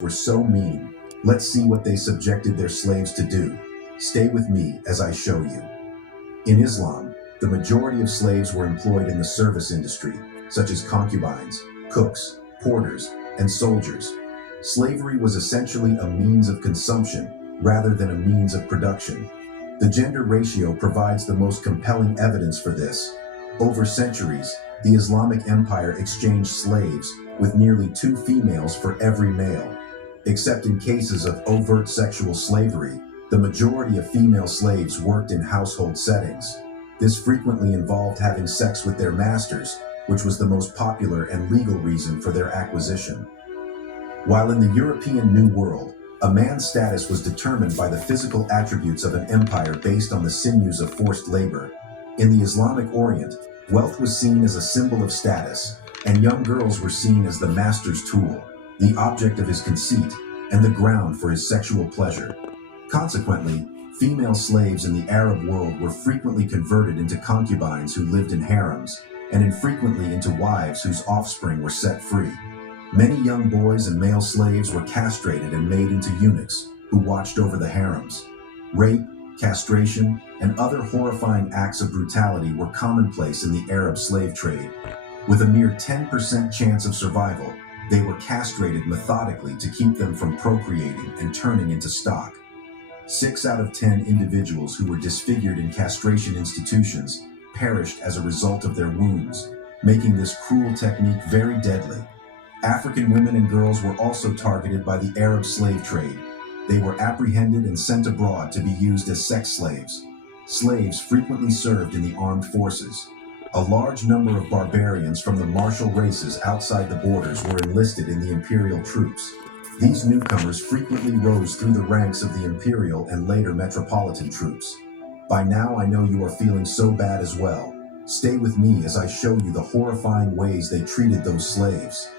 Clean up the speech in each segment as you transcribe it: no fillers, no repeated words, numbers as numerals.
were so mean. Let's see what they subjected their slaves to do. Stay with me as I show you. In Islam, the majority of slaves were employed in the service industry, such as concubines, cooks, porters, and soldiers. Slavery was essentially a means of consumption rather than a means of production. The gender ratio provides the most compelling evidence for this. Over centuries, the Islamic Empire exchanged slaves with nearly two females for every male. Except in cases of overt sexual slavery, the majority of female slaves worked in household settings. This frequently involved having sex with their masters, which was the most popular and legal reason for their acquisition. While in the European New World, a man's status was determined by the physical attributes of an empire based on the sinews of forced labor. In the Islamic Orient, wealth was seen as a symbol of status, and young girls were seen as the master's tool, the object of his conceit, and the ground for his sexual pleasure. Consequently, female slaves in the Arab world were frequently converted into concubines who lived in harems, and infrequently into wives whose offspring were set free. Many young boys and male slaves were castrated and made into eunuchs, who watched over the harems. Rape, castration, and other horrifying acts of brutality were commonplace in the Arab slave trade. With a mere 10% chance of survival, they were castrated methodically to keep them from procreating and turning into stock. 6 out of 10 individuals who were disfigured in castration institutions perished as a result of their wounds, making this cruel technique very deadly. African women and girls were also targeted by the Arab slave trade. They were apprehended and sent abroad to be used as sex slaves. Slaves frequently served in the armed forces. A large number of barbarians from the martial races outside the borders were enlisted in the imperial troops. These newcomers frequently rose through the ranks of the imperial and later metropolitan troops. By now I know you are feeling so bad as well. Stay with me as I show you the horrifying ways they treated those slaves.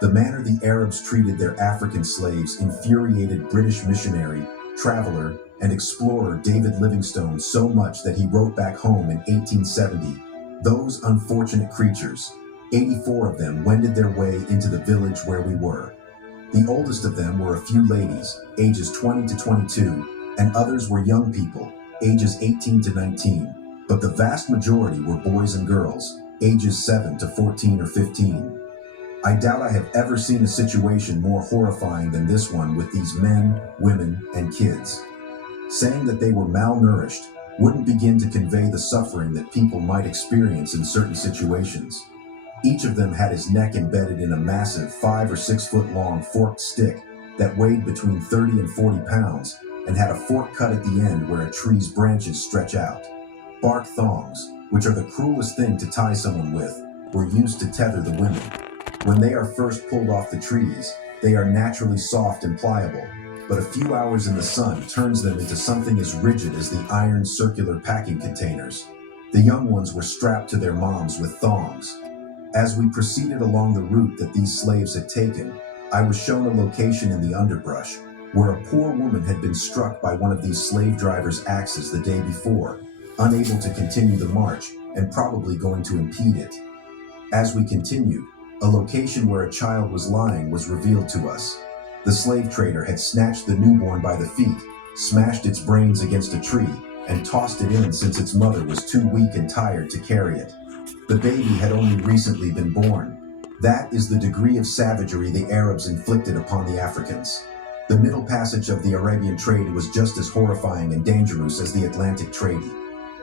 The manner the Arabs treated their African slaves infuriated British missionary, traveler, and explorer David Livingstone so much that he wrote back home in 1870, "Those unfortunate creatures, 84 of them wended their way into the village where we were. The oldest of them were a few ladies, ages 20 to 22, and others were young people, ages 18 to 19, but the vast majority were boys and girls, ages 7 to 14 or 15. I doubt I have ever seen a situation more horrifying than this one with these men, women, and kids." Saying that they were malnourished wouldn't begin to convey the suffering that people might experience in certain situations. Each of them had his neck embedded in a massive 5 or 6 foot long forked stick that weighed between 30 and 40 pounds and had a fork cut at the end where a tree's branches stretch out. Bark thongs, which are the cruelest thing to tie someone with, were used to tether the women. When they are first pulled off the trees, they are naturally soft and pliable, but a few hours in the sun turns them into something as rigid as the iron circular packing containers. The young ones were strapped to their moms with thongs. As we proceeded along the route that these slaves had taken, I was shown a location in the underbrush where a poor woman had been struck by one of these slave drivers' axes the day before, unable to continue the march and probably going to impede it. As we continued, a location where a child was lying was revealed to us. The slave trader had snatched the newborn by the feet, smashed its brains against a tree, and tossed it in since its mother was too weak and tired to carry it. The baby had only recently been born. That is the degree of savagery the Arabs inflicted upon the Africans. The Middle Passage of the Arabian trade was just as horrifying and dangerous as the Atlantic trade.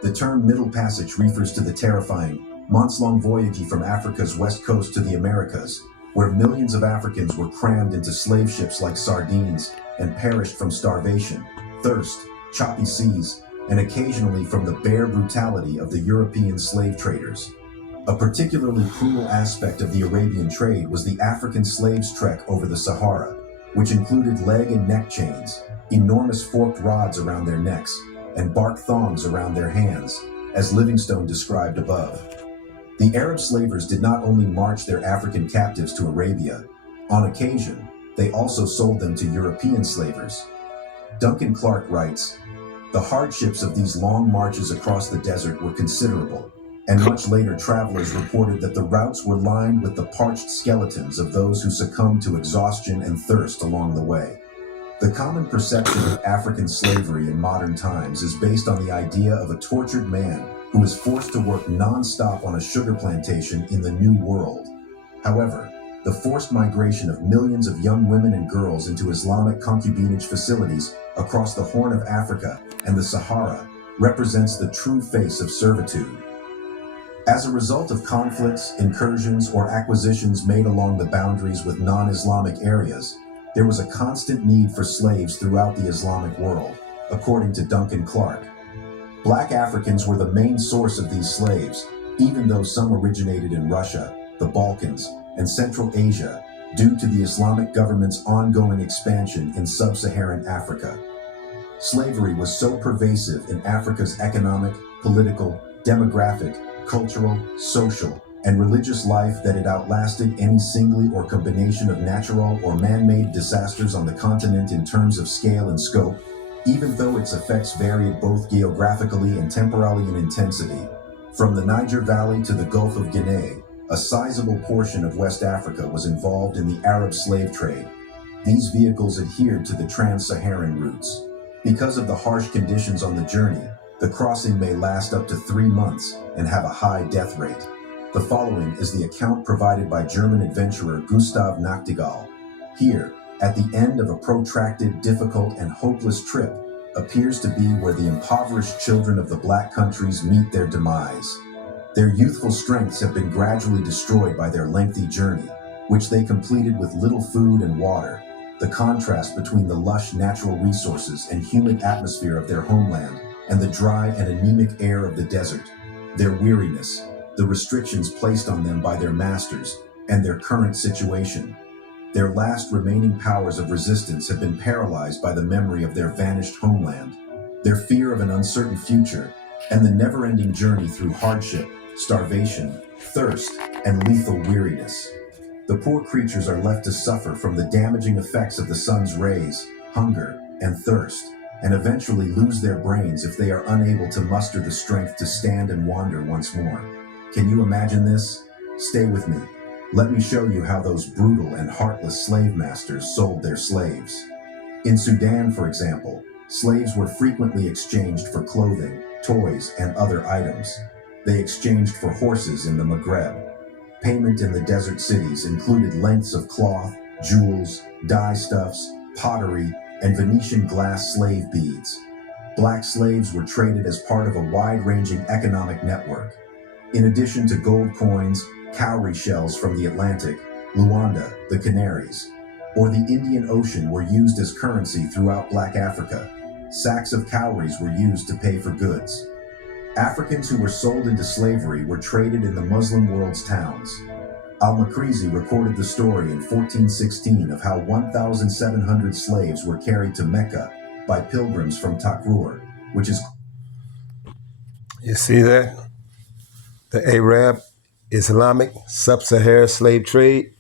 The term Middle Passage refers to the terrifying, months-long voyage from Africa's west coast to the Americas, where millions of Africans were crammed into slave ships like sardines and perished from starvation, thirst, choppy seas, and occasionally from the bare brutality of the European slave traders. A particularly cruel aspect of the Arabian trade was the African slaves' trek over the Sahara, which included leg and neck chains, enormous forked rods around their necks, and bark thongs around their hands, as Livingstone described above. The Arab slavers did not only march their African captives to Arabia. On occasion, they also sold them to European slavers. Duncan Clark writes, "The hardships of these long marches across the desert were considerable, and much later travelers reported that the routes were lined with the parched skeletons of those who succumbed to exhaustion and thirst along the way. The common perception of African slavery in modern times is based on the idea of a tortured man who is forced to work non-stop on a sugar plantation in the New World. However, the forced migration of millions of young women and girls into Islamic concubinage facilities across the Horn of Africa and the Sahara represents the true face of servitude. As a result of conflicts, incursions, or acquisitions made along the boundaries with non-Islamic areas, there was a constant need for slaves throughout the Islamic world, according to Duncan Clark. Black Africans were the main source of these slaves, even though some originated in Russia, the Balkans, and Central Asia, due to the Islamic government's ongoing expansion in sub-Saharan Africa. Slavery was so pervasive in Africa's economic, political, demographic, cultural, social, and religious life that it outlasted any singly or combination of natural or man-made disasters on the continent in terms of scale and scope, even though its effects varied both geographically and temporally in intensity. From the Niger Valley to the Gulf of Guinea, a sizable portion of West Africa was involved in the Arab slave trade. These vehicles adhered to the trans-Saharan routes. Because of the harsh conditions on the journey, the crossing may last up to 3 months and have a high death rate. The following is the account provided by German adventurer Gustav Nachtigall. Here, at the end of a protracted, difficult, and hopeless trip, appears to be where the impoverished children of the Black countries meet their demise. Their youthful strengths have been gradually destroyed by their lengthy journey, which they completed with little food and water. The contrast between the lush natural resources and humid atmosphere of their homeland and the dry and anemic air of the desert, their weariness, the restrictions placed on them by their masters, and their current situation. Their last remaining powers of resistance have been paralyzed by the memory of their vanished homeland, their fear of an uncertain future, and the never-ending journey through hardship, starvation, thirst, and lethal weariness. The poor creatures are left to suffer from the damaging effects of the sun's rays, hunger, and thirst, and eventually lose their brains if they are unable to muster the strength to stand and wander once more. Can you imagine this? Stay with me. Let me show you how those brutal and heartless slave masters sold their slaves. In Sudan, for example, slaves were frequently exchanged for clothing, toys, and other items. They exchanged for horses in the Maghreb. Payment in the desert cities included lengths of cloth, jewels, dye stuffs, pottery, and Venetian glass slave beads. Black slaves were traded as part of a wide-ranging economic network. In addition to gold coins, cowrie shells from the Atlantic, Luanda, the Canaries, or the Indian Ocean were used as currency throughout Black Africa. Sacks of cowries were used to pay for goods. Africans who were sold into slavery were traded in the Muslim world's towns. Al-Makrizi recorded the story in 1416 of how 1,700 slaves were carried to Mecca by pilgrims from Takrur, which is... You see that? The Arab, Islamic, sub-Saharan slave trade.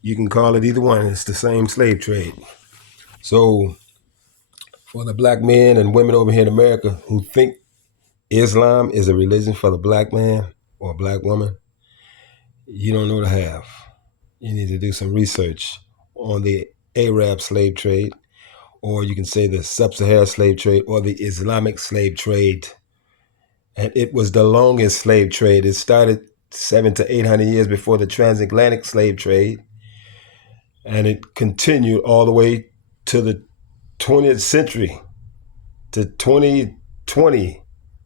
You can call it either one. It's the same slave trade. So for the black men and women over here in America who think Islam is a religion for the black man or black woman, you don't know the half. You need to do some research on the Arab slave trade, or you can say the sub-Saharan slave trade or the Islamic slave trade. And it was the longest slave trade. It started 700 to 800 years before the transatlantic slave trade. And it continued all the way to the 20th century, to 2020.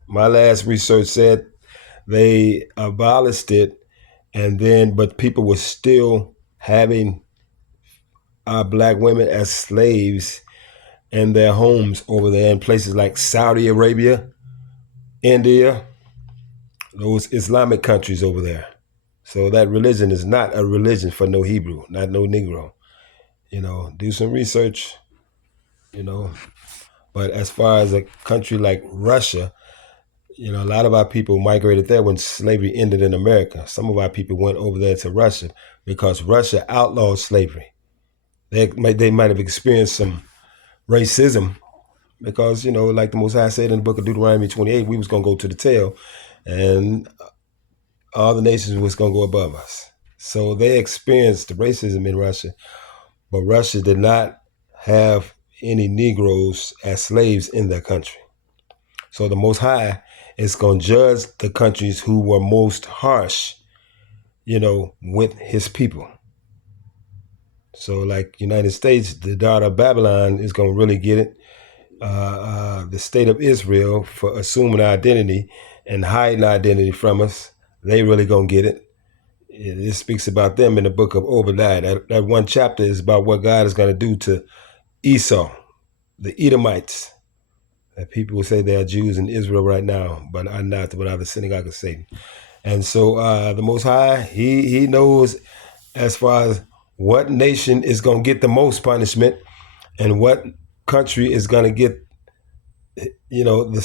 My last research said they abolished it, but people were still having our black women as slaves in their homes over there in places like Saudi Arabia, India, those Islamic countries over there. So that religion is not a religion for no Hebrew, not no Negro. Do some research, But as far as a country like Russia, a lot of our people migrated there when slavery ended in America. Some of our people went over there to Russia because Russia outlawed slavery. They might have experienced some racism because, like the Most High said in the book of Deuteronomy 28, we was going to go to the tail. and all the nations was going to go above us. So they experienced the racism in Russia, but Russia did not have any Negroes as slaves in their country. So the Most High is going to judge the countries who were most harsh, with his people. So like United States, the daughter of Babylon is going to really get it. The state of Israel, for assuming identity and hiding identity from us, they really going to get it. It speaks about them in the book of Obadiah. That one chapter is about what God is going to do to Esau, the Edomites. That people will say they are Jews in Israel right now, but are not, but are the synagogue of Satan. And so the Most High, he knows as far as what nation is going to get the most punishment and what country is going to get, the